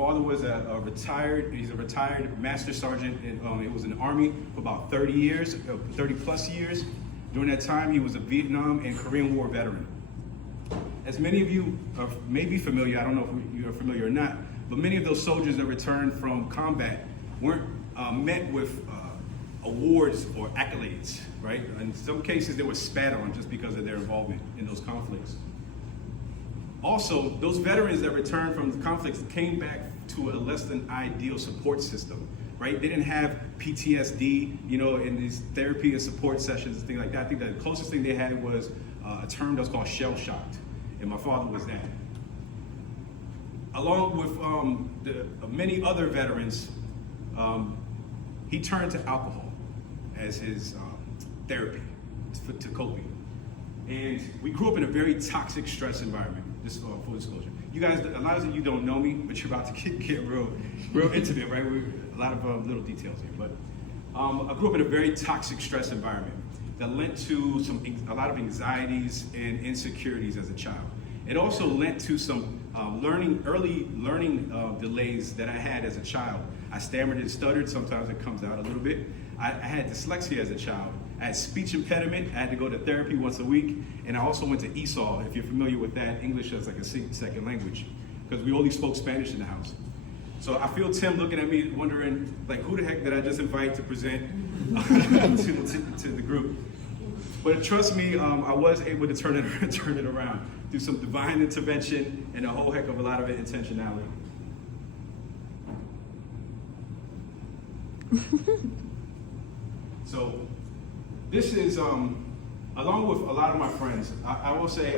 father was he's a retired master sergeant, and he was in the Army for about 30 years, 30 plus years. During that time, he was a Vietnam and Korean War veteran. As many of you may be familiar, I don't know if you're familiar or not, but many of those soldiers that returned from combat weren't met with awards or accolades, right? In some cases, they were spat on just because of their involvement in those conflicts. Also, those veterans that returned from the conflicts came back to a less than ideal support system, right? They didn't have PTSD, in these therapy and support sessions and things like that. I think the closest thing they had was a term that was called shell-shocked, and my father was that. Along with many other veterans, he turned to alcohol as his therapy to coping. And we grew up in a very toxic stress environment, just full disclosure. You guys, a lot of you don't know me, but you're about to get real intimate, right? A lot of little details here. But I grew up in a very toxic stress environment that led to a lot of anxieties and insecurities as a child. It also led to some early learning delays that I had as a child. I stammered and stuttered. Sometimes it comes out a little bit. I had dyslexia as a child. I had speech impediment. I had to go to therapy once a week. And I also went to ESOL, if you're familiar with that, English as like a second language, because we only spoke Spanish in the house. So I feel Tim looking at me wondering, like, who the heck did I just invite to present to the group? But trust me, I was able to turn it around through some divine intervention and a whole heck of a lot of intentionality. So this is, along with a lot of my friends, I will say,